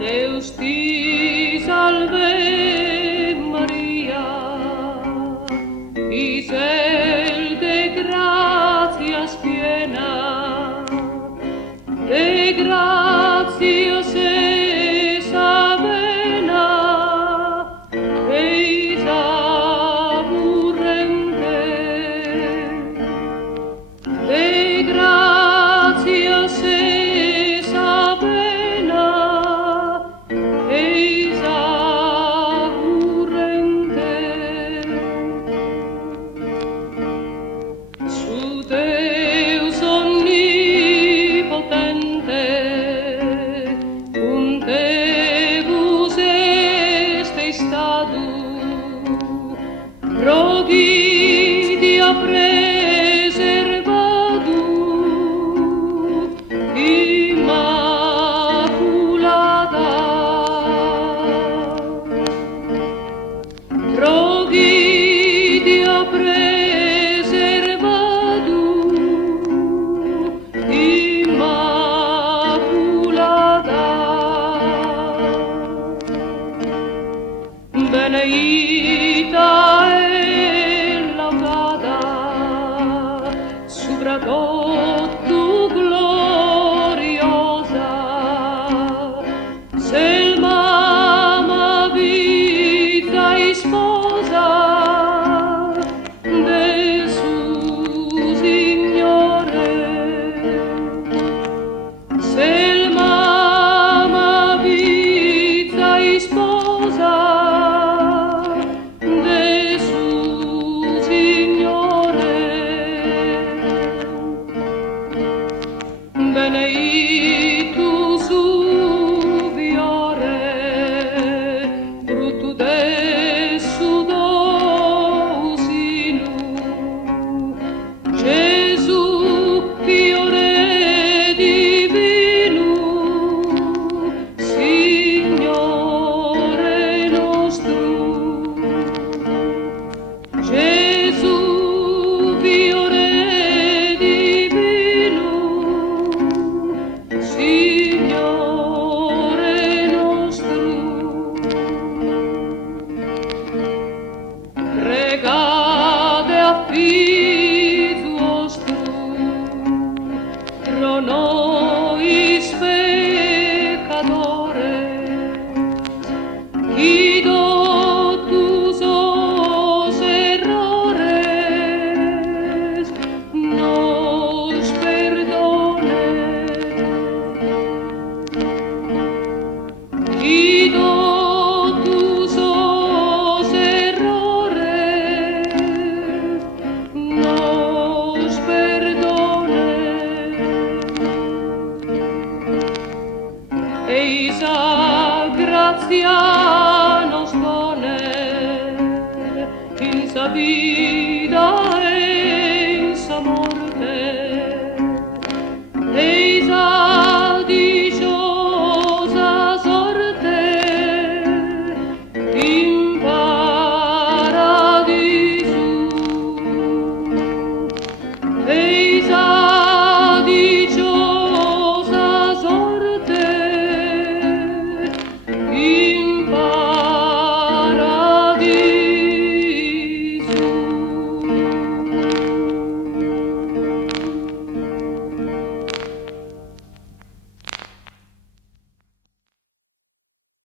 Deus ti salve Maria, y ser de gracias llena, de gracias esa vena, es aburrente, de gracias esa vena, es aburrente. Su Deus omnipotente, un Deus este statu, progidia preservatu, immaculata, progidia preservatu, immaculata. Beneita e laudata, supra tu gloriosa, selma vita e sposa del suo Signore, selma vita e sposa del suo Signore. Beneitus ubiore, frutto de suo sinu, Gesù fiore divino, Signore nostro. Gesù fiore divino, Signore nostro. Pregate a Figlio vostro, pro nobis peccatores, qui totus os errores nos perdone, qui totus os errores nos perdone. Eis a gratia